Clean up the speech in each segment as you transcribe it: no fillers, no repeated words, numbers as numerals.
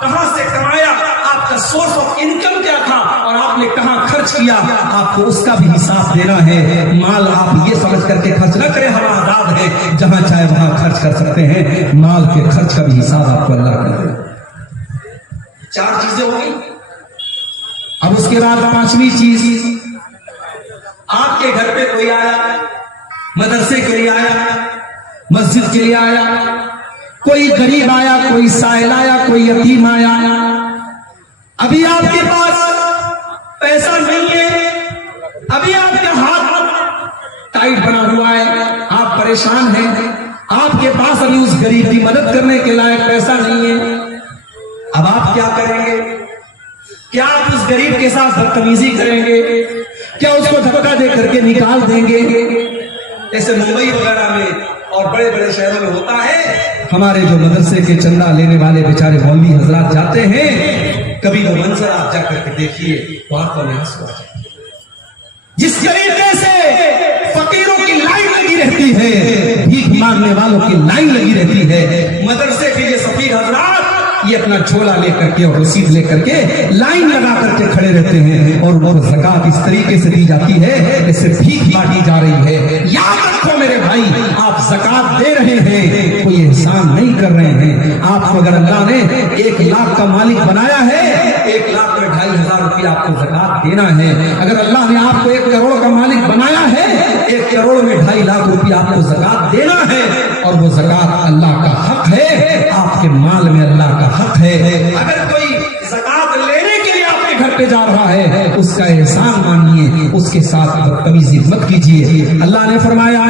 کہاں سے کمایا, آپ کا سورس آف انکم کیا تھا, اور آپ نے کہاں خرچ کیا, آپ کو اس کا بھی حساب دینا ہے. مال آپ یہ سمجھ کر کے خرچ نہ کریں ہم آزاد ہیں, جہاں چاہے وہاں خرچ کر سکتے ہیں. مال کے خرچ کا بھی حساب آپ کو اللہ کرے. 4 چیزیں ہو گئی. اب اس کے بعد 5ویں چیز, آپ کے گھر پہ کوئی آیا, مدرسے کے لیے آیا, مسجد کے لیے آیا, کوئی غریب آیا, کوئی سائل آیا, کوئی یتیم آیا. ابھی آپ کے پاس پیسہ نہیں ہے, ابھی آپ کا ہاتھ ٹائٹ بنا ہوا ہے, آپ پریشان ہیں, آپ کے پاس ابھی اس غریب کی مدد کرنے کے لائق پیسہ نہیں ہے. اب آپ کیا کریں گے؟ کیا آپ اس غریب کے ساتھ بدتمیزی کریں گے؟ کیا اس کو دھکا دے کر کے نکال دیں گے؟ جیسے ممبئی وغیرہ میں اور بڑے بڑے شہروں میں ہوتا ہے, ہمارے جو مدرسے کے چندہ لینے والے بیچارے مولوی حضرات جاتے ہیں, کبھی وہ منظر آپ جا کر کے دیکھیے تو آپ کو محسوس ہو جائے. جس طریقے سے فقیروں کی لائن لگی رہتی ہے, بھیک مانگنے والوں کی لائن لگی رہتی ہے, مدرسے کے یہ فقیر حضرات یہ اپنا جھولا لے کر کے اور رسید لے کر کے لائن لگا کر کے کھڑے رہتے ہیں, اور وہ زکات اس طریقے سے دی جاتی ہے جیسے بھیک بانٹی جا رہی ہے. یاد رکھو میرے بھائی, آپ زکات دے رہے ہیں, کوئی احسان نہیں کر رہے ہیں. آپ کو اگر اللہ نے 1 لاکھ کا مالک بنایا ہے, 1 لاکھ میں 2,500 روپیہ آپ کو زکات دینا ہے. اگر اللہ نے آپ کو 1 کروڑ کا مالک بنایا ہے, 1 کروڑ میں 2.5 لاکھ روپیہ آپ کو زکات دینا ہے, اور وہ زکات اللہ کا حق ہے, آپ کے مال میں اللہ کا حق ہے. اگر کوئی زکات لینے کے لیے آپ کے گھر پہ جا رہا ہے, اس کا احسان مانیے, اس کے ساتھ بدتمیزی مت کیجیے. اللہ نے فرمایا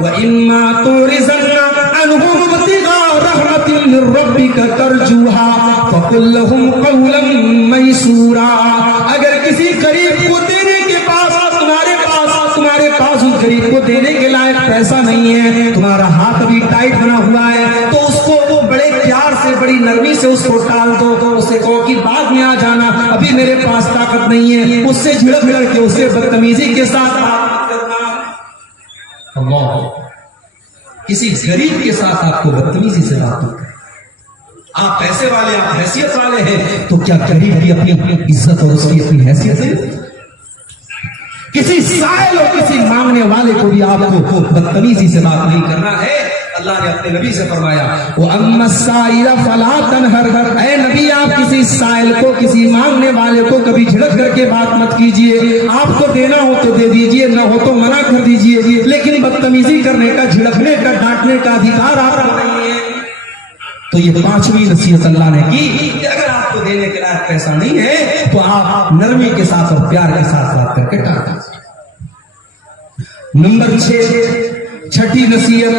وَإِمَّا تُعْرِضَنَّ عَنْهُمُ ابْتِغَاءَ رَحْمَةٍ مِّن رَّبِّكَ تَرْجُوهَا فَقُل لَّهُمْ قَوْلًا مَّيْسُورًا. اگر کسی غریب کو دینے کے پاس تمہارے پاس اس غریب کو دینے کے لائق پیسہ نہیں ہے, تمہارا ہاتھ بھی ٹائٹ بنا ہوا ہے, تو اس کو وہ بڑے پیار سے, بڑی نرمی سے اس کو ٹال دو. اسے کہو کہ بعد میں آ جانا, ابھی میرے پاس طاقت نہیں ہے. اس سے جھڑک کے اسے بدتمیزی کے ساتھ بات کرنا. اللہ, کسی غریب کے ساتھ آپ کو بدتمیزی سے بات کرنا. آپ پیسے والے, آپ حیثیت والے ہیں, تو کیا غریب بھی اپنی عزت اور اس کی اپنی حیثیت ہے؟ کسی سائل اور کسی مانگنے والے کو بھی آپ کو بدتمیزی سے بات نہیں کرنا ہے. اللہ نے اپنے نبی سے فرمایا وَأَمَّا السَّائِلَ فَلَا تَنْهَرْ. اے نبی, آپ کسی سائل کو, کسی مانگنے والے کو کبھی جھڑک کر کے بات مت کیجیے. آپ کو دینا ہو تو دے دیجیے, نہ ہو تو منع کر دیجیے, لیکن بدتمیزی کرنے کا, جھڑکنے کا, ڈانٹنے کا ادھیکار آپ کو نہیں ہے. تو یہ 5ویں نصیحت اللہ نے کی کہ اگر آپ کو دینے کے لائق پیسہ نہیں ہے تو آپ نرمی کے ساتھ اور پیار کے ساتھ بات کر کے ٹال دیجیے. نمبر 6, چھٹی نصیحت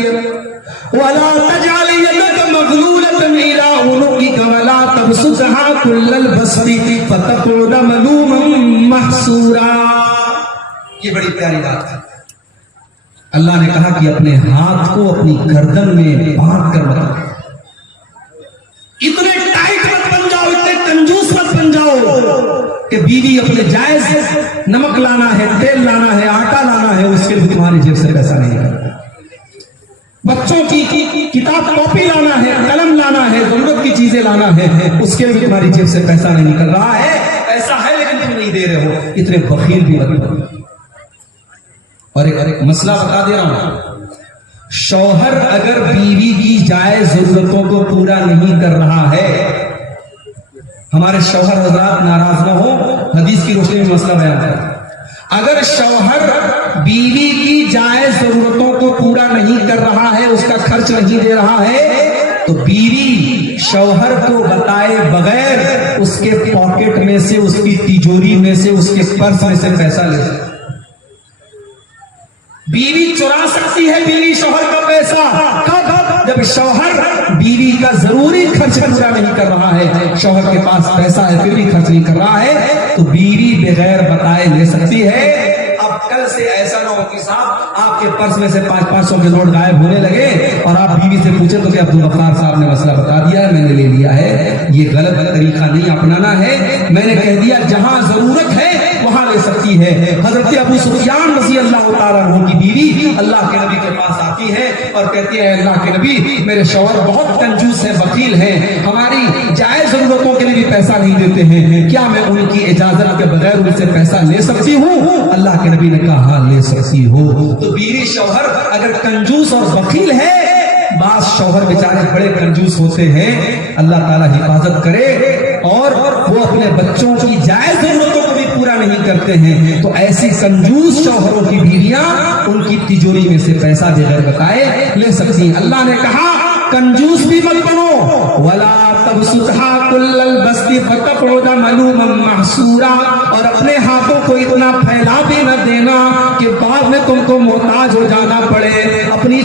وَلَا تَجْعَلْ يَدَكَ مَغْلُولَةً إِلَىٰ عُنُقِكَ وَلَا تَبْسُطْهَا كُلَّ الْبَسْطِ فَتَقْعُدَ مَلُومًا مَحْسُورًا. یہ بڑی پیاری بات ہے. اللہ نے کہا کہ اپنے ہاتھ کو اپنی گردن میں باندھ کر رکھو. اتنے ٹائٹ مت بن جاؤ, اتنے کنجوس مت بن جاؤ کہ بیوی اپنے جائز نمک لانا ہے, تیل لانا ہے, آٹا لانا ہے, اس کے لیے تمہاری جیب سے پیسہ نہیں ہے. بچوں کی کتاب کاپی لانا ہے, قلم لانا ہے, ضرورت کی چیزیں لانا ہے, اس کے لیے تمہاری جیب سے پیسہ نہیں نکل رہا ہے. ایسا ہے لیکن تم نہیں دے رہے ہو. اتنے بخیل بھی مت بنو. اور ایک مسئلہ بتا دے رہا ہوں, شوہر اگر بیوی کی جائز ضرورتوں کو پورا نہیں کر رہا ہے, ہمارے شوہر حضرات ناراض نہ ہو, حدیث کی روشنی میں مسئلہ بیان ہے. اگر شوہر بیوی کی جائز ضرورتوں کو پورا نہیں کر رہا ہے, اس کا خرچ نہیں دے رہا ہے, تو بیوی شوہر کو بتائے بغیر اس کے پاکٹ میں سے, اس کی تجوری میں سے, اس کے پرس میں سے پیسہ لے سکتی. بیوی چرا سکتی ہے بیوی شوہر کا پیسہ کب؟ جب شوہر بیوی کا ضروری خرچ پورا نہیں کر رہا ہے, شوہر کے پاس پیسہ ہے پھر بھی خرچ نہیں کر رہا ہے, تو بیوی بغیر بتائے لے سکتی ہے. اب کل سے ایسا نہ ہو کہ صاحب آپ کے پرس میں سے 500 کے نوٹ غائب ہونے لگے اور آپ بیوی سے پوچھے تو کہ عبدالغفار صاحب نے مسئلہ بتا دیا ہے, میں نے لے لیا ہے. یہ غلط طریقہ نہیں اپنانا ہے. میں نے کہہ دیا جہاں ضرورت ہے وہاں لے سکتی ہے. حضرت ابو سفیان رضی اللہ تعالیٰ عنہ کی بیوی اللہ کے نبی کے پاس آتی ہے اور اور کہتی ہے اللہ کے نبی میرے شوہر بہت کنجوس ہیں, بخیل ہیں, ہماری جائز ضرورتوں کے لیے بھی پیسہ نہیں دیتے ہیں, کیا میں ان کی اجازت کے بغیر ان سے پیسہ لے سکتی ہوں؟ اللہ کے نبی نے کہا ہاں لے سکتی ہو. تو بیوی شوہر اگر کنجوس اور بخیل ہے, بعض شوہر بیچارے بڑے کنجوس ہوتے ہیں, اللہ تعالیٰ حفاظت کرے, اور وہ اپنے بچوں کی جائز ضرورتوں کو بھی پورا نہیں کرتے ہیں, تو ایسی کنجوس شوہروں کی بیویاں ان کی تجوری میں سے پیسہ بغیر بتائے لے سکتی ہیں. اللہ نے کہا کنجوس بھی مت بنو, ولا تبسطها كل البسط فتقعد ملوما محسورا, اور اپنے ہاتھوں کو اتنا پھیلا بھی نہ دینا کہ بعد میں تم کو محتاج ہو جانا پڑے. اپنی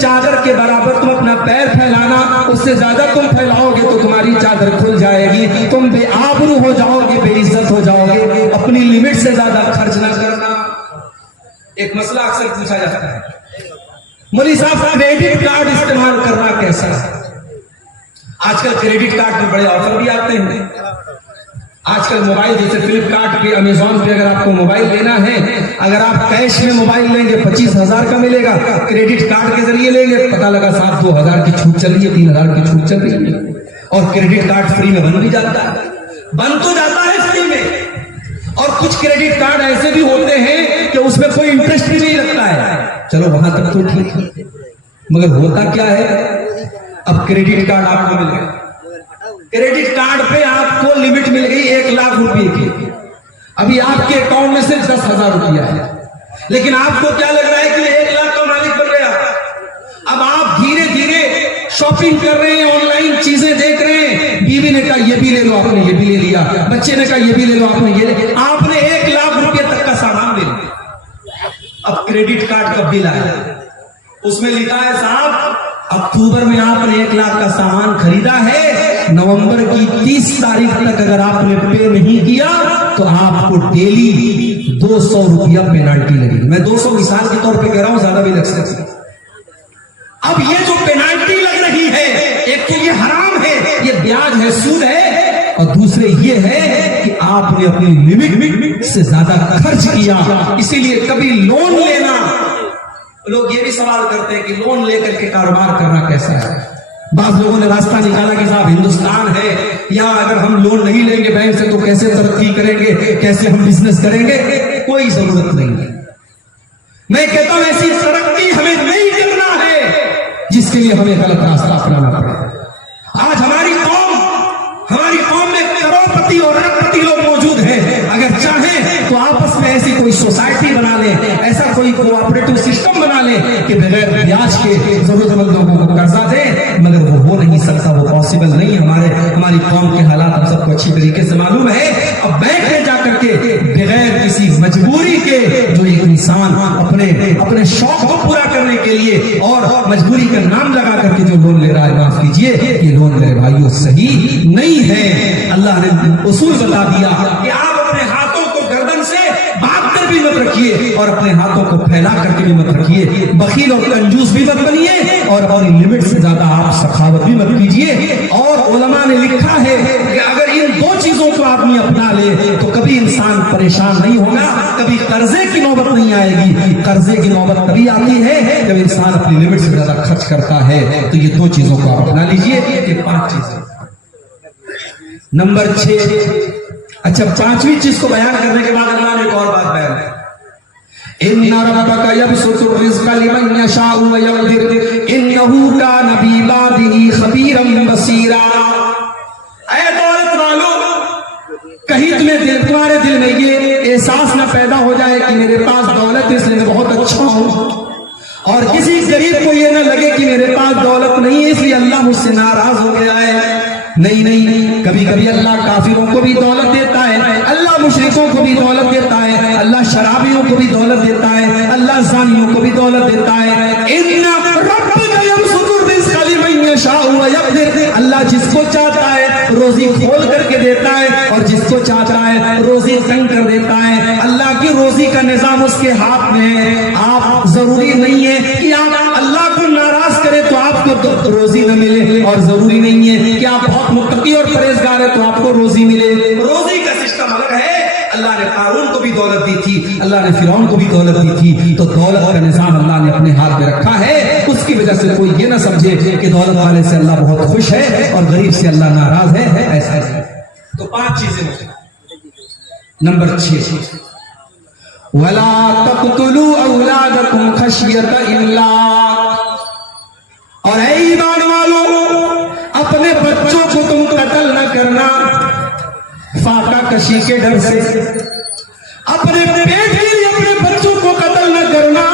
چادر کے برابر تم اپنا پیر پھیلانا, اس سے زیادہ تم پھیلاؤ گے تو تمہاری چادر کھل جائے گی, تم بے آبرو ہو جاؤ گے, بے عزت ہو جاؤ گے. اپنی لمٹ سے زیادہ خرچ نہ کرنا. ایک مسئلہ اکثر پوچھا جاتا ہے, مولوی صاحب کریڈٹ کارڈ استعمال کرنا کیسا ہے؟ آج کل کریڈٹ کارڈ میں بڑے آفر بھی آتے ہیں. آج کل موبائل جیسے فلپ کارٹ پہ, امیزون پہ اگر آپ کو موبائل لینا ہے, اگر آپ کیش میں موبائل لیں گے 25,000 کا ملے گا, کریڈٹ کارڈ کے ذریعے لیں گے پتہ لگا صاحب 2,000 کی چھوٹ چل رہی ہے, 3,000 کی چھوٹ چل رہی ہے, اور کریڈٹ کارڈ فری میں بن بھی جاتا ہے. بن تو جاتا ہے فری میں, اور کچھ کریڈٹ کارڈ ایسے بھی ہوتے ہیں کہ اس میں کوئی انٹرسٹ بھی نہیں لگتا ہے. چلو وہاں تک تو ٹھیک ہے, مگر ہوتا کیا ہے, اب کریڈٹ کارڈ آپ کو مل گیا, کریڈٹ کارڈ پہ آپ کو لمٹ مل گئی 1,00,000 روپے کی. ابھی آپ کے اکاؤنٹ میں صرف 10,000 روپیہ ہے, لیکن آپ کو کیا لگ رہا ہے کہ 1,00,000 کا مالک بن گیا. اب آپ دھیرے دھیرے شاپنگ کر رہے ہیں, آن لائن چیزیں دیکھ رہے ہیں, بیوی نے کہا یہ بھی لے لو, آپ نے یہ بھی لے لیا, بچے نے کہا یہ بھی لے لو, آپ نے یہ لے, آپ نے 1,00,000 روپے تک کا سامان لے لیا. اب کریڈٹ کارڈ کا بل آیا, اس میں لکھا ہے صاحب اکتوبر میں آپ نے 1,00,000 کا سامان خریدا ہے, نومبر کی 30 تاریخ تک اگر آپ نے پے نہیں کیا تو آپ کو ڈیلی 200 روپیہ پینالٹی لگے گی. میں 200 مثال کے طور پہ کہہ رہا ہوں, زیادہ بھی لگ سکتی. اب یہ جو پینالٹی لگ رہی ہے, ایک تو یہ حرام ہے, یہ بیاج ہے, سود ہے, اور دوسرے یہ ہے کہ آپ نے اپنی لمٹ سے زیادہ خرچ کیا. اسی لیے کبھی لون لینا, لوگ یہ بھی سوال کرتے ہیں کہ لون لے کر کے کاروبار کرنا کیسا ہے. بعض لوگوں نے راستہ نکالا کہ صاحب ہندوستان ہے, یا اگر ہم لون نہیں لیں گے بینک سے تو کیسے ترقی کریں گے, کیسے ہم بزنس کریں گے. کوئی ضرورت نہیں ہے. میں کہتا ہوں ایسی ترقی ہمیں نہیں کرنا ہے جس کے لیے ہمیں غلط راستہ اپنانا پڑے. آج ہماری قوم میں کروڑپتی اور اربپتی لوگ موجود ہیں. اگر چاہیں تو آپس میں ایسی کوئی سوسائٹی بنا لیں, ایسا کوئی کوآپریٹو سسٹم بنا لیں کہ بغیر بیاج کے ضرورت مندوں کو قرضہ دیں, مگر وہ ہو نہیں سکتا, وہ پاسبل نہیں. ہماری قوم کے حالات ہم سب کو اچھی طریقے سے معلوم ہے. اب بینک میں جا کر کے بغیر کسی مجبوری کے, جو ایک انسان اپنے شوق کو پورا کرنے کے لیے اور مجبوری کا نام لگا کر کے جو لون لے رہا ہے, معاف کیجیے, یہ لون میرے بھائیوں صحیح نہیں ہے. اللہ نے اصول بتا دیا کہ آپ اپنے ہاتھوں کو گردن سے باندھ کر بھی مت رکھیے, اور اپنے ہاتھوں کو پھیلا کر کے بھی مت رکھیے. بخیل اور کنجوس بھی مت بنیے, اور اپنی لمٹ سے زیادہ آپ سخاوت بھی مت کیجیے. اور علماء نے لکھا ہے کہ اگر ان دو چیزوں کو آدمی اپنا لے تو کبھی انسان پریشان نہیں ہوگا, کبھی قرضے کی نوبت نہیں آئے گی. قرضے کی نوبت تبھی آتی ہے جب انسان اپنی لمٹ سے زیادہ خرچ کرتا ہے. تو یہ دو چیزوں کو آپ اپنا لیجیے. یہ 5 چیزیں. نمبر 6, اچھا 5ویں چیز کو بیان کرنے کے بعد اللہ نے ایک اور بات بیان کی, ان ربک یبسط الرزق لمن یشاء ویقدر انہ کان بعبادہ خبیرا بصیرا. اے دولت والو, کہیں تمہارے دل میں یہ احساس نہ پیدا ہو جائے کہ میرے پاس دولت اس لیے میں بہت اچھا ہوں, اور کسی غریب کو یہ نہ لگے کہ میرے پاس دولت نہیں ہے اس لیے اللہ مجھ سے ناراض ہو گیا ہے. نہیں, کبھی کبھی اللہ کافروں کو بھی دولت دیتا ہے, اللہ مشرکوں کو بھی دولت دیتا ہے, اللہ شرابیوں کو بھی دولت دیتا ہے, اللہ زانیوں کو بھی دولت دیتا ہے. ان ربک یبسط الرزق لمن یشاء ویقدر, اللہ جس کو چاہتا ہے روزی کھول کر کے دیتا ہے, اور جس کو چاہتا ہے روزی تنگ کر دیتا ہے. اللہ کی روزی کا نظام اس کے ہاتھ میں ہے. آپ ضروری نہیں ہے کہ آپ اللہ کو ناراض کریں تو آپ کو روزی نہ ملے, اور ضروری نہیں ہے کہ آپ بہت متقی اور پرہیزگار ہے تو آپ کو روزی ملے. روزی کا سسٹم الگ ہے, اللہ نے قارون کو بھی دولت دی تھی, اللہ نے فرعون کو بھی دولت دی تھی. تو دولت کا نظام اللہ نے اپنے ہاتھ میں رکھا ہے. اس کی وجہ سے کوئی یہ نہ سمجھے کہ دولت والے سے اللہ بہت خوش ہے اور غریب سے اللہ ناراض ہے, ایسا نہیں. تو 5 چیزیں. نمبر 6, وَلَا تَقْتُلُوا أَوْلَادَكُمْ خَشْيَةَ إِمْلَاقٍ. اور اے ایمان والوں, اپنے بچوں کو تم قتل نہ کرنا فاقہ کشی کے ڈر سے. اپنے پیٹ کے لیے اپنے بچوں کو قتل نہ کرنا.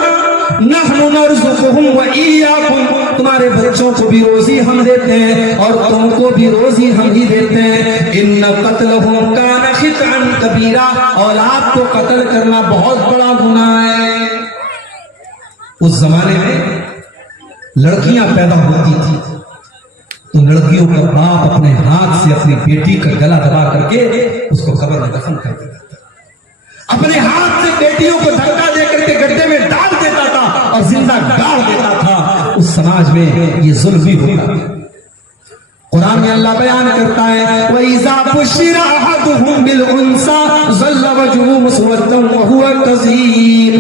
نحن نرزقهم وإياكم, تمہارے بچوں کو بھی روزی ہم دیتے ہیں اور تم کو بھی روزی ہم ہی دیتے ہیں. ان قتلهم كان خطئا كبيرا, اولاد کو قتل کرنا بہت بڑا گناہ ہے. اس زمانے میں لڑکیاں پیدا ہوتی تھی تو لڑکیوں کا باپ اپنے ہاتھ سے اپنی بیٹی کا گلا دبا کر کے اس کو قبر میں دفن کر دیتا تھا. اپنے ہاتھ سے بیٹیوں کو دھکا دے کر کے گڈھے میں ڈال دیتا تھا اور زندہ گاڑ دیتا تھا. اس سماج میں یہ ظلم بھی ہوتا تھا. قرآن میں اللہ بیان کرتا ہے وَإِذَا بُشِّرَ أَحَدُهُم بِالْأُنثَىٰ ظَلَّ وَجْهُهُ مُسْوَدًّا وَهُوَ كَظِيمٌ.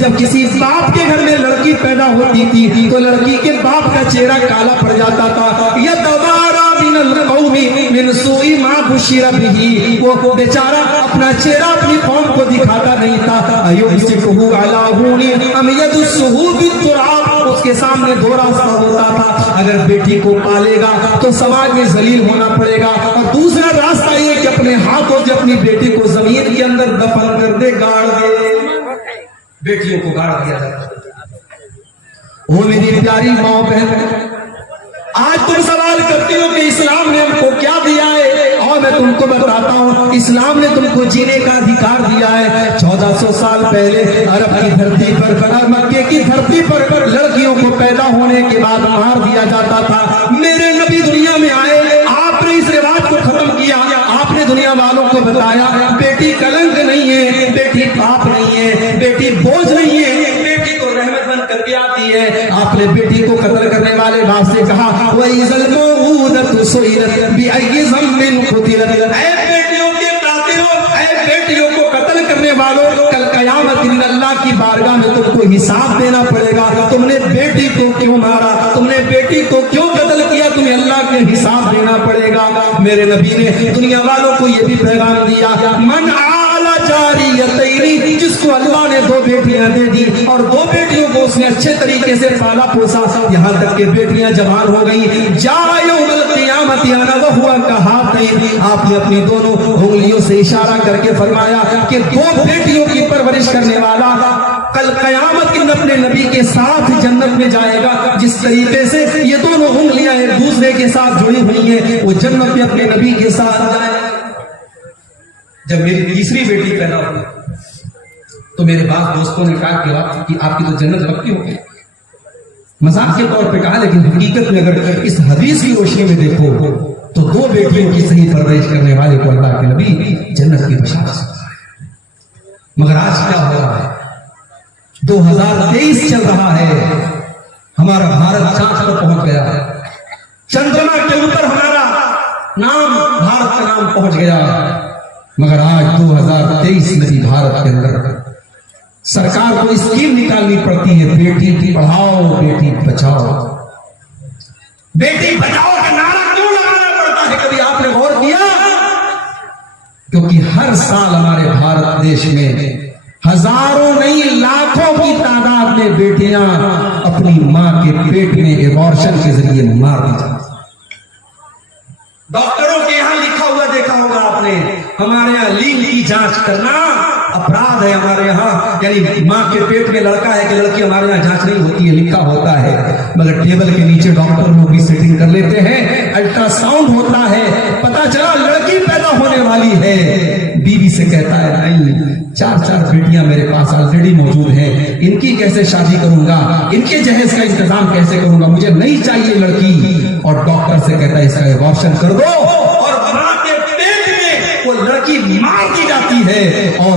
جب کسی باپ کے گھر میں لڑکی پیدا ہوتی تھی تو لڑکی کے باپ کا چہرہ کالا پڑ جاتا تھا. يَتَوَارَىٰ مِنَ الْقَوْمِ مِنْ سُوءِ مَا بُشِّرَ بِهِ, وہ بیچارہ اپنا چہرہ اپنی قوم کو دکھاتا نہیں تھا. أَيُمْسِكُهُ عَلَىٰ هُونٍ أَمْ يَدُسُّهُ بِالتُّرَابِ, اس کے سامنے 2 راستہ ہوتا تھا. اگر بیٹی کو پالے گا تو سماج میں ذلیل ہونا پڑے گا, اور دوسرا راستہ یہ کہ اپنے ہاتھوں سے اپنی بیٹی کو زمین کے اندر دفن کر دے, گاڑ دے. بیٹیوں کو گاڑ دیا جاتا. وہ میری پیاری ماں بہن, آج تم سوال کرتے ہو کہ اسلام نے ہم کو کیا دیا ہے, اور میں تم کو بتاتا ہوں اسلام نے تم کو جینے کا ادھیکار دیا ہے. 1400 سال پہلے عرب کی دھرتی پر, مکے کی دھرتی پر لڑکیوں کو پیدا ہونے کے بعد مار دیا جاتا تھا. میرے نبی دنیا میں آئے, آپ نے اس رواج کو ختم کیا. آپ نے دنیا والوں کو بتایا بیٹی کلنک نہیں ہے, بیٹی پاپ نہیں ہے, بیٹی بوجھ نہیں ہے, بیٹی کو رحمت بن کر کے آتی ہے. آپ نے بیٹی کو قتل کرنے والے باپ سے کہا وَإِذَا الْمَوْءُودَةُ سُئِلَتْ بِأَيِّ ذَنبٍ قُتِلَتْ, اے بیٹیوں کے قاتلوں, اے بیٹیوں کو قتل کرنے والوں, کل قیامت دن اللہ کی بارگاہ میں تم کو حساب دینا پڑے گا. تم نے بیٹی کو کیوں مارا, تم نے بیٹی کو کیوں قتل کیا, تمہیں اللہ کے حساب دینا پڑے گا. میرے نبی نے دنیا والوں کو یہ بھی پیغام دیا من اعلی جاریتین, جس کو اللہ نے 2 بیٹیاں دے دی اور 2 بیٹیوں کو اس نے اچھے طریقے سے پالا پوسا, یہاں تک کہ بیٹیاں جوان ہو گئی. جا یوم القیامت انا وہو کہاتین, آپ نے اپنی دونوں انگلیوں سے اشارہ کر کے فرمایا کہ 2 بیٹیوں کی پرورش کرنے والا کل قیامت کے دن اپنے نبی کے ساتھ جنت میں جائے گا. جس طریقے سے یہ دونوں انگلیاں ایک دوسرے کے ساتھ جڑی ہوئی ہیں, وہ جنت میں اپنے نبی کے ساتھ جائے. جب میری تیسری بیٹی پیدا ہوئی تو میرے بعض دوستوں نے کہا کہ آپ کی تو جنت پکی ہو گئی. مذاق کے طور پہ کہا, لیکن حقیقت میں اگر اس حدیث کی روشنی میں دیکھو تو 2 بیٹیوں کی صحیح پرورش کرنے والے کو اللہ کے نبی جنت کی بشارت سناتا ہے. مگر آج کیا ہو رہا ہے, 2023 چل رہا ہے, ہمارا بھارت چاند پر پہنچ گیا ہے, چندرما کے اوپر ہمارا نام, بھارت کا نام پہنچ گیا. مگر آج 2023 میں بھی بھارت کے اندر سرکار کو اسکیم نکالنی پڑتی ہے بیٹی پڑھاؤ بیٹی بچاؤ. بیٹی بچاؤ کا نعرہ کیوں لگانا پڑتا ہے, کبھی آپ نے غور کیا؟ کیونکہ ہر سال ہمارے بھارت دیش میں ہزاروں نہیں لاکھوں کی تعداد میں بیٹیاں اپنی ماں کے پیٹ میں ایبارشن کے ذریعے مار دی جاتی. ڈاکٹروں کے یہاں لکھا ہوا دیکھا ہوگا آپ نے, ہمارے یہاں لنگ کی جانچ کرنا اپرادھ ہے. ہمارے یہاں یعنی ماں کے پیٹ میں لڑکا ہے کہ لڑکی, ہمارے یہاں جانچ نہیں ہوتی ہے, لکھا ہوتا ہے. مگر ٹیبل کے نیچے ڈاکٹر لوگ بھی سیٹنگ کر لیتے ہیں, الٹرا ساؤنڈ ہوتا ہے, پتا چلا لڑکی پیدا ہونے والی ہے. بیوی سے کہتا ہے نہیں, 4 بیٹیاں میرے پاس آلریڈی موجود ہیں, ان کی کیسے شادی کروں گا, ان کے جہیز کا انتظام کیسے کروں گا, مجھے نہیں چاہیے لڑکی. اور ڈاکٹر سے کہتا ہے اس کا ایبارشن کر دو, اور ماں کے پیٹ میں وہ لڑکی مار دی جاتی ہے. اور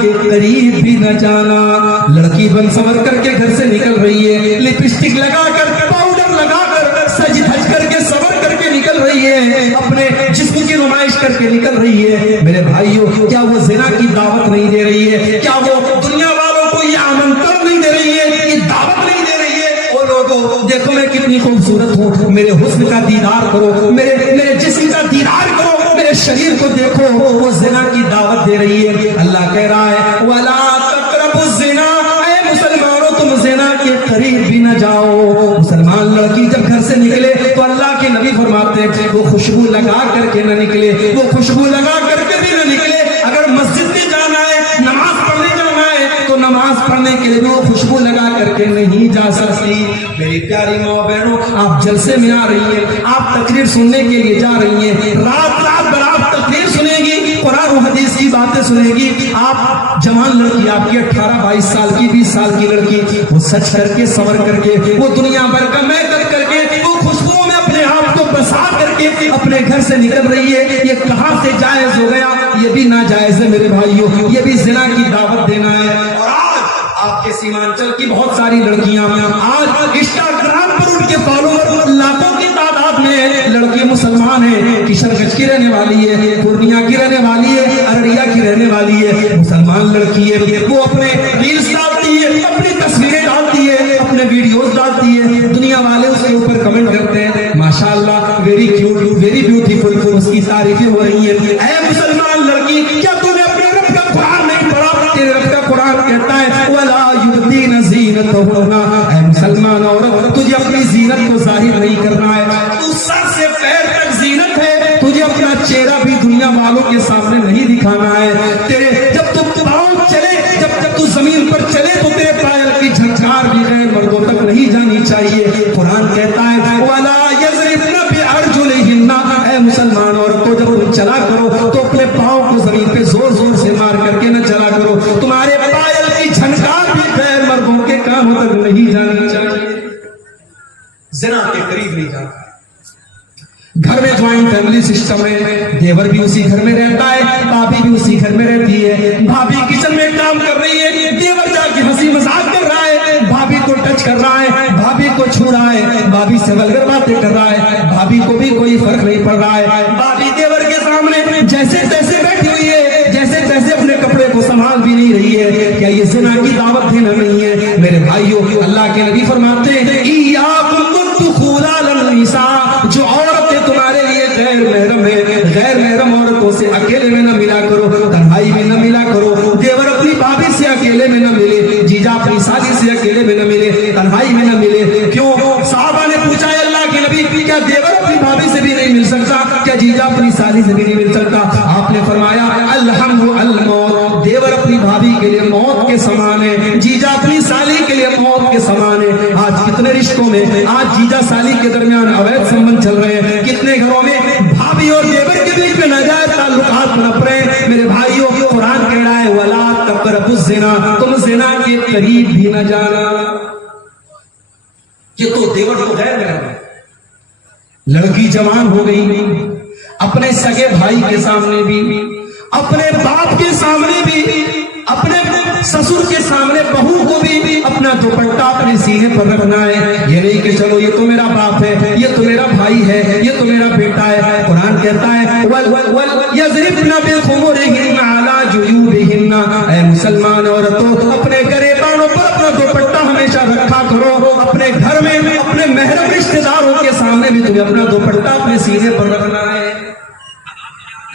کے قریب بھی نہ جانا. لڑکی بن سنور کر کے گھر سے نکل رہی ہے, لپسٹک لگا کر, پاؤڈر لگا کر, سج دھج کر کے, سنور کر کے نکل رہی ہے, اپنے جسم کی نمائش کر کے نکل رہی ہے. میرے بھائیوں, کیا وہ زنا کی دعوت نہیں دے رہی ہے؟ کیا وہ دنیا والوں کو یہ آمنترن نہیں دے رہی ہے, یہ دعوت نہیں دے رہی ہے؟ او لوگوں, دیکھو میں کتنی خوبصورت ہوں, میرے حسن کا دیدار کرو, میرے جسم کا دیدار کرو, میرے شریر کو دیکھو. وہ زنا کی دعوت دے رہی ہے. اللہ کہہ رہا ہے وَلَا تَقْرَبُوا الزِّنَا, اے مسلمانوں تم زنا کے قریب بھی نہ جاؤ. مسلمان لڑکی جب گھر سے نکلے تو اللہ کے نبی فرماتے ہیں وہ خوشبو لگا کر کے نہ نکلے, وہ خوشبو لگا کر کے بھی نہ نکلے. اگر مسجد میں جانا ہے, نماز پڑھنے جانا ہے, تو نماز پڑھنے کے لیے وہ خوشبو لگا کر کے نہیں جا سکتی. میری پیاری ماں بہنوں, آپ جلسے میں آ رہی ہیں, آپ تقریر سننے کے لیے جا رہی ہیں, رات رات بھر آپ تقریر سنیں گی, قرآن و حدیث کی باتیں سنیں گی. آپ جوان لڑکی, آپ کی 18-22 سال کی, 20 سال کی لڑکی, وہ سچ کر کے, سور کر کے, وہ دنیا بھر کا میکپ کر کے, وہ خوشبو میں اپنے آپ کو بسا کر کے اپنے گھر سے نکل رہی ہے. یہ کہاں سے جائز ہو گیا؟ یہ بھی ناجائز ہے میرے بھائیوں, یہ بھی زنا کی دعوت دینا ہے. اور آج آپ کے سیمانچل کی بہت ساری لڑکیاں آج انسٹاگرام پر ان کے فالوور لاکھوں کی تعداد میں لڑکی مسلمان ہیں, کشن گنج کی رہنے والی ہے, پورنیہ کی رہنے والی ہے, ارریہ کی رہنے والی ہے, مسلمان لڑکی ہے. وہ اپنے ریلز ڈالتی ہے, اپنی تصویریں ڈالتی ہے, اپنے ویڈیوز ڈالتی ہے, دنیا والے اس کے اوپر کمنٹ کرتے ہیں ماشاءاللہ ویری کیوٹ, ویری بیوٹیفل, اس کی تعریفیں ہو رہی ہیں. اے مسلمان لڑکی, کیا تم نے اپنے رب کا قرآن نہیں پڑھا؟ تیرے رب کا قرآن کہتا ہے وَلَا يُبْدِينَ زِينَتَهُنَّ, اے مسلمان عورت تجھے اپنی زینت کو ظاہر نہیں کرنا ہے. تو سر سے پیر تک زینت ہے, تجھے اپنا چہرہ بھی دنیا والوں کے سامنے نہیں دکھانا ہے. تیرے جب تم پاؤں چلے, جب تو زمین پر چلے تو تیرے پائر کی جھنکار بھی غیر مردوں تک نہیں جانی چاہیے. قرآن کہتا ہے وَلَا يَضْرِبْنَ بِأَرْجُلِهِنَّ, اے مسلمان عورتوں جب تم چلا کرو تو اپنے پاؤں کو زمین پہ زور زور سے مار کر کے نہ چلا کرو. تمہارے پائر کی جھنکار بھی غیر مردوں کے کانوں تک نہیں جانی چاہیے. زنا کے قریب نہیں جانا. گھر میں جوائنٹ فیملی سسٹم ہے, دیور بھی اسی گھر میں رہتا ہے, بھابھی بھی اسی گھر میں رہتی ہے. بھابھی کچن میں کام کر رہی ہے, دیور جا کے ہنسی مذاق کر رہا ہے, بھابھی کو ٹچ کر رہا ہے, بھابھی کو چھو رہا ہے, بھابھی سے ولگر باتیں کر رہا ہے, بھابھی کو بھی کوئی فرق نہیں پڑ رہا ہے. بھابھی دیور کے سامنے جیسے تیسے بیٹھی ہوئی ہے, جیسے تیسے اپنے کپڑے کو سنبھال بھی نہیں رہی ہے. کیا یہ زنا کی دعوت دینا نہیں ہے؟ میرے بھائیوں, اللہ کے نبی فرماتے ہیں ایاکم الدخول علی النساء, جو عورتیں تمہارے لیے غیر محرم ہے, غیر محرم عورتوں سے اکیلے میں نہ ملا کرو, تنہائی میں نہ ملا کرو. دیور اپنی بھابھی سے اکیلے میں نہ ملے, جیجا اپنی سالی سے اکیلے میں نہ ملے, تنہائی میں نہ ملے. کیوں؟ صحابہ نے پوچھا اللہ کے نبی, کیا دیور اپنی بھابھی سے بھی نہیں مل سکتا؟ کیا جیجا اپنی سالی سے بھی نہیں مل سکتا؟ آپ نے فرمایا الحمد الموت, دیور اپنی بھابھی کے لیے موت کے سامان ہے, جیجا اپنی سالی کے لیے موت کے سامان ہے. آج کتنے رشتوں میں, آج جیجا سالی کے درمیان اویدھ سمبند چل رہے ہیں, کتنے گھروں میں بھابھی اور دیور کے بیچ میں ناجائز تعلقات نپ رہے ہیں. میرے بھائیوں, قرآن کہہ رہا ہے وَلَا تَقْرَبُوا الزِّنَا, تم زنا کے قریب بھی نہ جانا. یہ تو دیور تو غیر محرم ہے. لڑکی جوان ہو گئی, اپنے سگے بھائی کے سامنے بھی, اپنے باپ کے سامنے بھی, اپنے سسر کے سامنے بہو کو بھی اپنا دوپٹہ اپنے سینے پر رکھنا ہے. یہ نہیں کہ چلو یہ تو میرا باپ ہے, یہ تو میرا بھائی ہے, یہ تو میرا بیٹا ہے. قرآن کہتا ہے وَيَضْرِبْنَ بِخُمُرِهِنَّ عَلَى جُيُوبِهِنَّ, اے مسلمان عورتوں اپنے گریبانوں پر اپنا دوپٹہ ہمیشہ رکھا کرو. اپنے گھر میں اپنے محرم رشتہ داروں کے سامنے بھی تمہیں اپنا دوپٹہ اپنے سینے پر رکھنا ہے.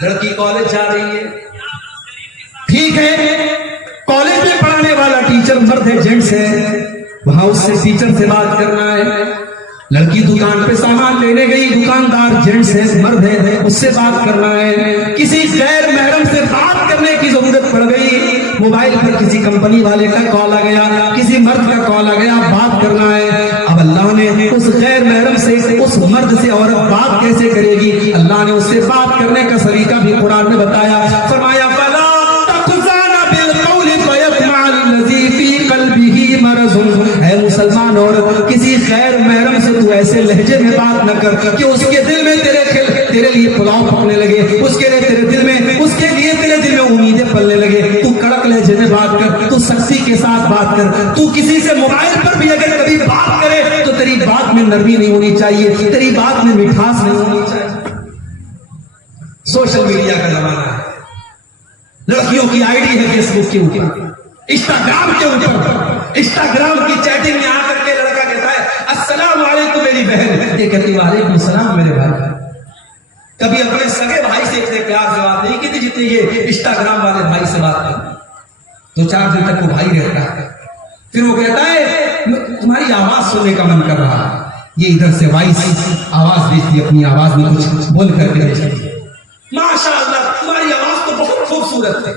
لڑکی کالج جا رہی ہے, ٹھیک ہے, کالج میں پڑھانے والا ٹیچر مرد ہے, جینٹس ہے, وہاں اس سے ٹیچر سے بات کرنا ہے. لڑکی دکان پہ سامان لینے گئی, دکاندار جینٹس ہے, مرد ہے, اس سے بات کرنا ہے. کسی غیر محرم سے بات کرنے کی ضرورت پڑ گئی, موبائل پر کسی کمپنی والے کا کال آ گیا, کسی مرد کا کال آ گیا, بات کرنا ہے. اب اللہ نے اس غیر محرم سے, اس مرد سے عورت بات کیسے کرے گی, اللہ نے اس سے بات کرنے کا طریقہ بھی قرآن میں بتایا. فرمایا فلا تخضعن بالقول فيطمع الذي في قلبه مرض, اے مسلمان عورت کسی غیر محرم سے تو ایسے لہجے میں بات نہ کر کہ اس کے دل میں تیرے لیے پلاؤ پکنے لگے, اس کے لیے تیرے دل میں, اس کے لیے تیرے دل میں امیدیں پلنے لگے. تو کڑک لہجے میں میں بات کر, تو سختی کے ساتھ بات کر. تو کسی سے موبائل پر بھی اگر کبھی بات کرے تو تیری بات میں نرمی نہیں ہونی چاہیے, تیری بات میں مٹھاس نہیں ہونی چاہیے. سوشل میڈیا کا زمانہ ہے, لڑکیوں کی آئی ڈی ہے فیس بک کے اوپر, انسٹاگرام کے اوپر. انسٹاگرام کی چیٹنگ میں آ کر کے لڑکا کہتا ہے السلام علیکم میری بہن, یہ کہتی ہے وعلیکم السلام میرے بھائی. کبھی اپنے سگے بھائی سے اتنے پیار سے بات نہیں کی جتنی یہ انسٹاگرام والے بھائی سے بات کرتی. 2-4 دن تک وہ بھائی رہتا ہے, پھر وہ کہتا ہے تمہاری آواز سننے کا من کر رہا ہے. یہ ادھر سے وائس آواز بھیجتی, اپنی آواز میں کچھ بول کر کے بھیجتی. ماشاءاللہ تمہاری آواز تو بہت خوبصورت ہے,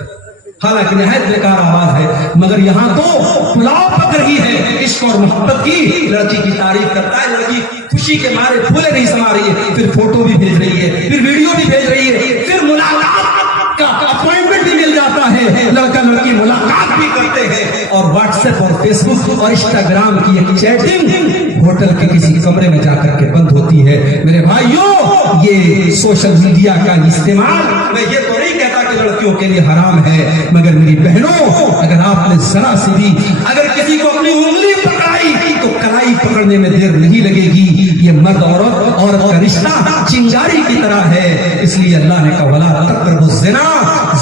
حالانکہ نہایت بیکار آواز ہے, مگر یہاں تو پلاؤ پک رہی ہے عشق اور محبت کی. لڑکی کی تعریف کرتا ہے, لڑکی خوشی کے مارے پھولے نہیں سما رہی ہے, پھر فوٹو بھی بھیج رہی ہے, پھر ویڈیو بھی بھیج رہی ہے, پھر ملاقات کا اپوائنٹمنٹ بھی مل جاتا ہے, لڑکا لڑکی ملاقات بھی کرتے ہیں, اور واٹس ایپ اور فیس بک اور انسٹاگرام کی ایک چیٹنگ ہوٹل کے کسی کمرے میں جا کر کے بند ہوتی ہے. میرے بھائیوں, یہ سوشل میڈیا کا استعمال میں یہ تو نہیں کہتا کہ لڑکیوں کے لیے حرام ہے, مگر میری بہنوں اگر آپ نے ذرا سے بھی اگر کسی کو اپنی انگلی پکڑائی تو کلائی پکڑنے میں دیر نہیں لگے گی. یہ مرد عورت کا رشتہ چنگاری کی طرح ہے, اس لیے اللہ نے کہا ولا تقربوا الزنا,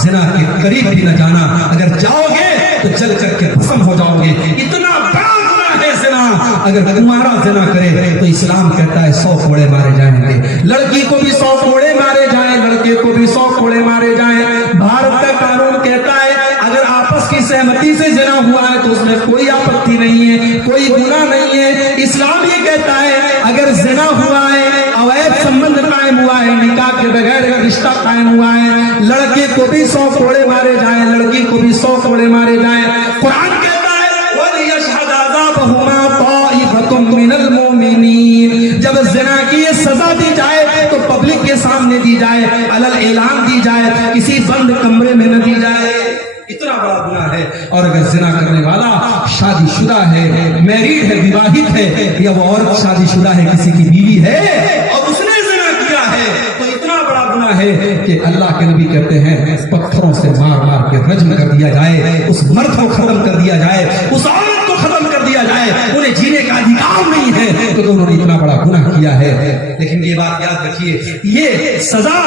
زنا کے قریب بھی نہ جانا, اگر جاؤ گے تو جل کر کے بھسم ہو جاؤ گے. اتنا بڑا گناہ ہے زنا, اگر تمہارا زنا کرے تو اسلام کہتا ہے 100 کوڑے مارے جائیں گے. لڑکی کو بھی 100 کوڑے مارے جائیں, لڑکے کو بھی 100 کوڑے مارے جائیں. بھارت کا قانون کہتا ہے اگر آپس کی سہمتی سے زنا ہوا ہے تو اس میں کوئی آپتی نہیں ہے, کوئی گناہ نہیں ہے. اسلام یہ کہتا ہے اگر زنا ہوا ہے, اویب سمبند قائم ہوا ہے, نکاح کے بغیر رشتہ قائم ہوا ہے, لڑکے کو بھی 100 کوڑے مارے جائیں, لڑکی کو بھی 100 کوڑے مارے جائیں. قرآن کہتا ہے وَلْيَشْهَدْ عَذَابَهُمَا طَائِفَةٌ مِّنَ الْمُؤْمِنِينَ, جب زنا کی یہ سزا دی جائے تو پبلک کے سامنے دی جائے, علل اعلان دی جائے, کسی بند کمرے میں نہ دی جائے. اتنا بڑا گناہ ہے. اور اگر زنا کرنے والا شادی شدہ ہے, میریڈ ہے, وواہت ہے, یا وہ عورت شادی شدہ ہے, کسی کی بیوی ہے اور اس نے زنا کیا ہے, تو اتنا بڑا گناہ ہے کہ اللہ کے نبی کہتے ہیں پتھروں سے مار مار کے رجم کر دیا جائے, اس مرد کو ختم کر دیا جائے, اس عورت کو ختم کر دیا جائے. انہیں جینے کا ادھیکار نہیں ہے کیونکہ انہوں نے اتنا بڑا گناہ کیا ہے. لیکن یہ بات یاد رکھیے, یہ سزا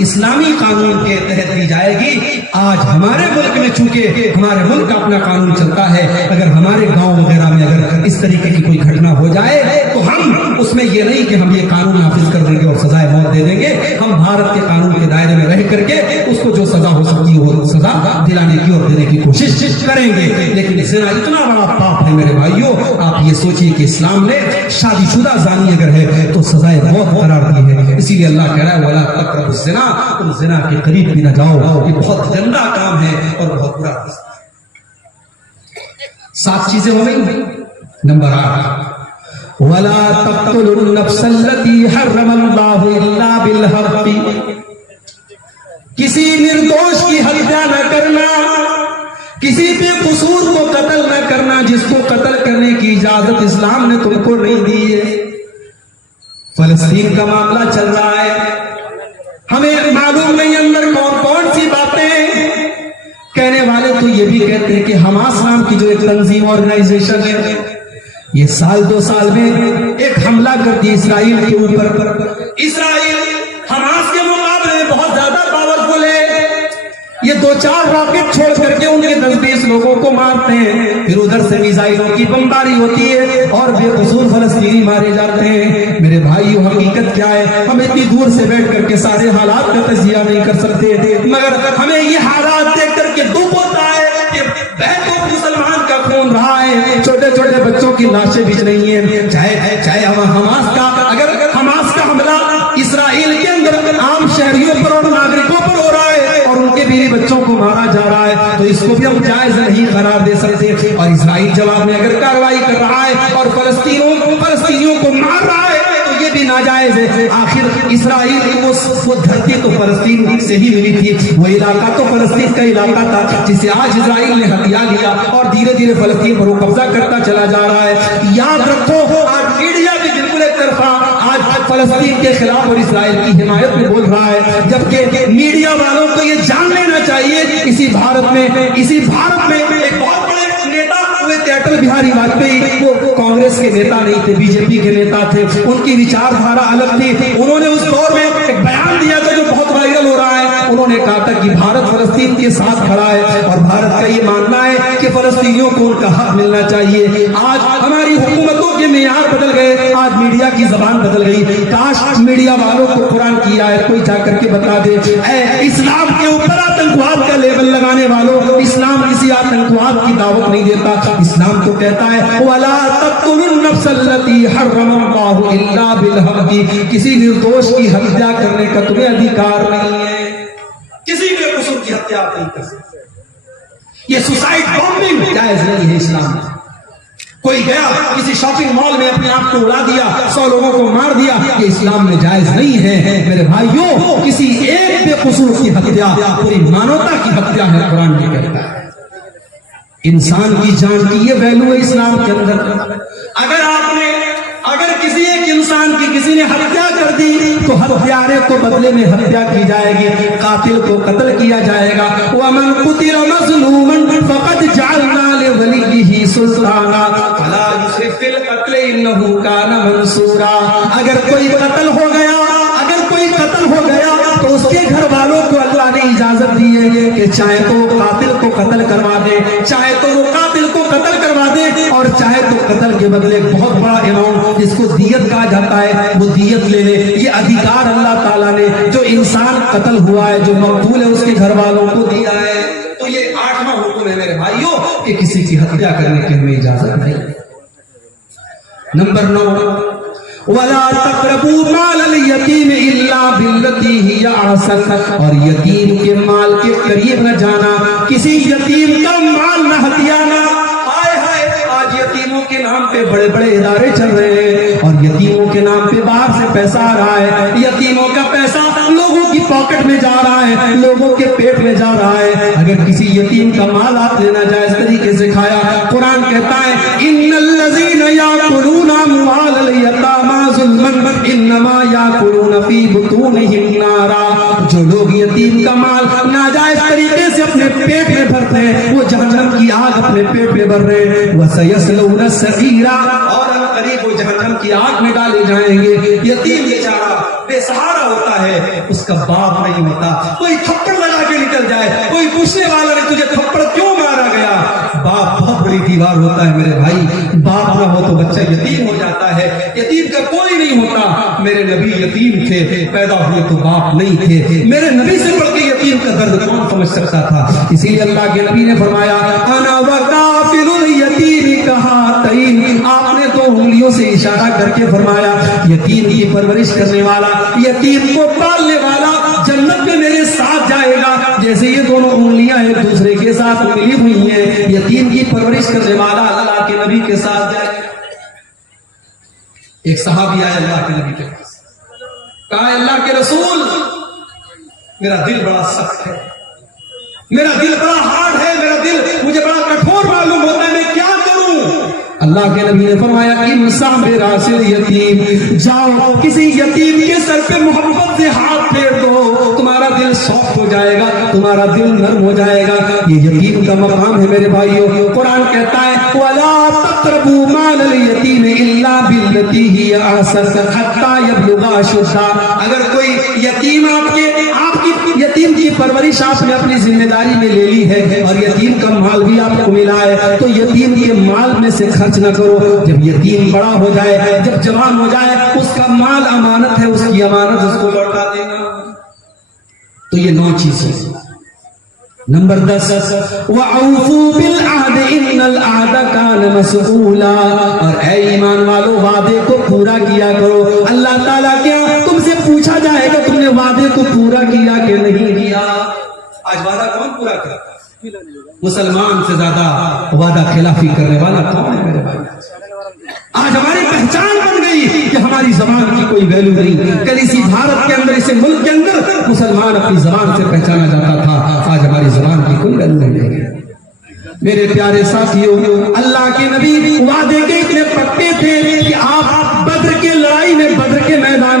اسلامی قانون کے تحت دی جائے گی. آج ہمارے ملک میں چونکہ ہمارے ملک کا اپنا قانون چلتا ہے, اگر ہمارے گاؤں وغیرہ میں اگر اس طریقے کی کوئی گھٹنا ہو جائے تو ہم اس میں یہ نہیں کہ ہم یہ قانون نافذ کر دیں گے اور سزائے موت دے دیں گے. ہم بھارت کے قانون کے دائرے میں رہ کر کے اس کو جو سزا ہو سکتی ہے وہ سزا دلانے کی اور دینے کی کوشش کریں گے. لیکن زنا اتنا بڑا پاپ ہے میرے بھائیوں, آپ یہ سوچیے کہ اسلام نے شادی شدہ زانی اگر ہے تو سزائے موت قرار دی ہے. اسی لیے اللہ کہہ رہا ہے ولا تقربوا الزنا, تم زنا کے قریب بھی نہ جاؤ. یہ بہت گندا کام ہے اور بہت برا. 7 چیزیں ہو گئی. نمبر 8 ولا تقتلوا النفس التي حرم الله الا بالحق, کسی نردوش کی ہتیا نہ کرنا, کسی بے قصور کو قتل نہ کرنا جس کو قتل کرنے کی اجازت اسلام نے تم کو نہیں دی ہے. فلسطین کا معاملہ چل رہا ہے, ہمیں معلوم نہیں اندر کون کون سی باتیں. کہنے والے تو یہ بھی کہتے ہیں کہ حماس نام کی جو ایک تنظیم آرگنائزیشن ہے, یہ سال 2 سال میں ایک حملہ کر دی اسرائیل کے اوپر. اسرائیل حماس کے مقابلے میں بہت زیادہ پاورفل ہے. یہ 2-4 راکٹ چھوڑ کر کے ان کے 10-20 لوگوں کو مارتے ہیں, پھر ادھر سے میزائلوں کی بمباری ہوتی ہے اور بے قصور فلسطینی مارے جاتے ہیں. میرے بھائیو, حقیقت کیا ہے؟ ہم اتنی دور سے بیٹھ کر کے سارے حالات کا تجزیہ نہیں کر سکتے, مگر ہمیں یہ حالات دیکھ کر کے دکھ ہوتا ہے کہ بہتوں مسلمان کا خون رہا ہے, چھوٹے چھوٹے بچوں کی لاشیں بچ رہی ہیں. چاہے حماس کا, اگر حماس کا حملہ اسرائیل کے اندر عام شہریوں پر اور ناگرکوں پر ہو رہا ہے اور ان کے بیوی بچوں کو مارا جا رہا ہے, تو اس کو بھی ہم جائز نہیں قرار دے سکتے. اور اسرائیل جواب میں اگر کارروائی کر رہا ہے اور فلسطینیوں کو مار رہا ہے تو یہ بھی ناجائز ہے. آخر اسرائیل کی وہ دھرتی تو فلسطین سے ہی ملی تھی, وہ علاقہ تو فلسطین کا علاقہ تھا جسے آج اسرائیل نے ہتھیا لیا اور دھیرے دھیرے فلسطین پر وہ قبضہ کرتا چلا جا رہا ہے. یاد رکھو, آج میڈیا بھی بالکل ایک طرفہ, آج فلسطین کے خلاف اور اسرائیل کی حمایت میں بول رہا ہے، جبکہ میڈیا والوں کو یہ جان لینا چاہیے اسی بھارت میں ایک بہت بڑے نیتا ہوئے تھے اٹل بہاری واجپئی، وہ کانگریس کے نیتا نہیں تھے، بی جے پی کے نیتا تھے، ان کی وچار دھارا الگ تھی۔ انہوں نے اس دور میں ایک بیان دیا تھا جو بہت وائرل ہو رہا ہے، انہوں نے کہا تھا کہ بھارت فلسطین کے ساتھ کھڑا ہے اور بھارت کا یہ ماننا ہے کہ فلسطینیوں کو ان کا حق ملنا چاہیے۔ آج ہماری حکومتوں کے معیار بدل گئے، آج میڈیا کی زبان بدل گئی۔ کاش میڈیا والوں کو قرآن کی آیت کوئی جا کر کے بتا دے، اے اسلام کے اوپر آتنکواد کا لیبل لگانے والوں، اسلام کسی آتنکواد کی دعوت نہیں دیتا، اسلام تو کہتا ہے وَلَا تَقْتُلُوا النَّفْسَ الَّتِي حَرَّمَ اللَّهُ إِلَّا بِالْحَقِّ، کسی نردوش کی ہتیا کرنے کا تمہیں ادھیکار نہیں ہے، کسی بے قصور کی ہتیا نہیں کر سکتے۔ یہ سوسائڈ بامبنگ جائز نہیں ہے اسلام میں۔ کوئی گیا کسی شاپنگ مال میں اپنے آپ کو اڑا دیا، 100 لوگوں کو مار دیا، یہ اسلام میں جائز نہیں ہے میرے بھائیوں۔ کسی ایک بے قصور کی ہتیا پوری مانوتا کی ہتیا ہے، قرآن یہ کہتا ہے۔ انسان کی جان کی یہ ویلو ہے اسلام کے اندر۔ اگر کسی ایک انسان کی کسی نے ہتیا کر دی تو ہتھیارے کو بدلے میں ہتیا کی جائے گی، قاتل کو قتل کیا جائے گا۔ وَمَنْ قُتِلَ مَظْلُومًا فَقَدْ جَعَلْنَا لِوَلِيِّهِ سُلْطَانًا فَلَا يُسْرِفْ فِي الْقَتْلِ إِنَّهُ كَانَ مَنْصُورًا۔ اگر کوئی قتل ہو گیا تو اس کے گھر والوں کو اللہ نے اجازت دی ہے کہ چاہے تو وہ قاتل کو قتل کروا دے، چاہے تو وہ قاتل کو قتل کروا دے، اور چاہے تو قتل کے بدلے بہت بڑا اماؤنٹ جس کو دیت کہا جاتا ہے وہ دیت لے لے۔ یہ ادھیکار اللہ تعالیٰ نے جو انسان قتل ہوا ہے، جو مقتول ہے، اس کے گھر والوں کو دیا ہے۔ تو یہ 8واں حکم ہے میرے بھائیوں کہ کسی کی ہتیا کرنے کی ہمیں اجازت نہیں۔ نمبر 9، وَلَا تَقْرَبُوا مَالَ الْيَتِيمِ إِلَّا بِالَّتِي هِيَ أَحْسَنُ، اور یتیم کے مال کے قریب نہ جانا، کسی یتیم کا مال نہ ہتھیانا۔ آج یتیموں کے نام پہ بڑے بڑے ادارے چل رہے ہیں اور یتیموں کے نام پہ باہر سے پیسہ آ رہا ہے، یتیموں کا پیسہ لوگوں کی پاکٹ میں جا رہا ہے، لوگوں کے پیٹ میں جا رہا ہے۔ اگر کسی یتیم کا مال آپ لینا جائز طریقے سے کھایا، قرآن کہتا ہے إِنَّ الَّذِينَ يَأْكُلُونَ أَمْوَالَ الْيَتَامَى ظُلْمًا إِنَّمَا يَأْكُلُونَ فِي بُطُونِهِمْ نَارًا، جو لوگ یتیم کا مال ناجائز طریقے سے اپنے پیٹ میں بھرتے ہیں وہ جہنم کی آگ اپنے پیٹ میں بھر رہے ہیں۔ وَسَيَصْلَوْنَ سَعِيرًا، اور قریب وہ جہنم کی آگ میں ڈالے جائیں گے۔ یتیم بیچارہ بے سہارا ہوتا ہے، اس کا باپ نہیں ہوتا، کوئی تھپڑ لگا کے نکل جائے، کوئی پوچھنے والا نہیں تجھے تھپڑ کیوں مارا گیا۔ باپ بہت بڑی دیوار ہوتا ہے میرے بھائی، باپ نہ ہو تو بچہ یتیم ہو جاتا ہے، یتیم کا کوئی نہیں ہوتا۔ میرے نبی یتیم تھے، پیدا ہوئے تو باپ نہیں تھے، میرے نبی سے بڑھ کے یتیم کا درد کون سمجھ سکتا تھا۔ اسی لیے اللہ کے نبی نے فرمایا انا وکافل الیتیم کہاتین، آپ نے دو انگلیوں سے اشارہ کر کے فرمایا یتیم کی پرورش کرنے والا، یتیم کو پالنے والا جنت میں میرے ساتھ جائے گا جیسے یہ دونوں انگلیاں ایک دوسرے کے ساتھ ملی ہوئی ہیں۔ یتیم کی پرورش کرنے والا اللہ کے نبی کے ساتھ جائے گا۔ ایک صحابی آیا اللہ کے نبی کے پاس، کہا اللہ کے رسول میرا دل بڑا سخت ہے، میرا دل بڑا ہارڈ ہے، میرا دل مجھے بڑا کٹھور معلوم ہوتا ہے، میں کیا کروں؟ اللہ کے نبی نے فرمایا امسح براس الیتیم، جاؤ کسی یتیم کے سر پہ محبت سے ہاتھ پھیر دو، تمہارا دل سافٹ ہو جائے گا، تمہارا دل نرم ہو جائے گا۔ یہ یتیم کا مقام ہے میرے بھائیوں۔ قرآن کہتا ہے وَلَا تَقْرَبُوا مَالَ الْيَتِيمِ إِلَّا بِالَّتِي هِيَ أَحْسَنُ حَتَّى يَبْلُغَ أَشُدَّهُ، اگر کوئی یتیم آپ کی یتیم کی پرورش آپ نے اپنی ذمہ داری میں لے لی ہے اور یتیم کا مال بھی آپ کو ملا ہے تو یتیم کے مال میں سے خرچ نہ کرو۔ جب یتیم بڑا ہو جائے، جب جوان ہو جائے، اس کا مال امانت ہے، اس کی امانت اس کو لوٹا دینا۔ تو یہ 9 چیزیں۔ نمبر 10 وَأَوْفُوا بِالْعَهْدِ إِنَّ الْعَهْدَ كَانَ مَسْئُولًا، اور اے ایمان والو وعدے کو پورا کیا کرو۔ اللہ تعالیٰ کیا تم سے پوچھا جائے گا تم نے وعدے کو پورا کیا کہ نہیں کیا۔ آج وعدہ کون پورا کرتا ہے؟ مسلمان سے زیادہ وعدہ خلافی کرنے والا کون ہے میرے بھائی؟ آج ہماری پہچان بن گئی کہ ہماری زبان کی کوئی ویلو نہیں۔ کل اسی بھارت کے اندر، اسے ملک کے اندر مسلمان اپنی زبان سے پہچانا جاتا تھا، آج ہماری زبان کی کوئی ویلو نہیں ہے۔ میرے پیارے ساتھیوں، اللہ کے نبی وعدے کے اتنے پکے تھے کہ آپ بدر کے لڑائی میں، بدر کے میدان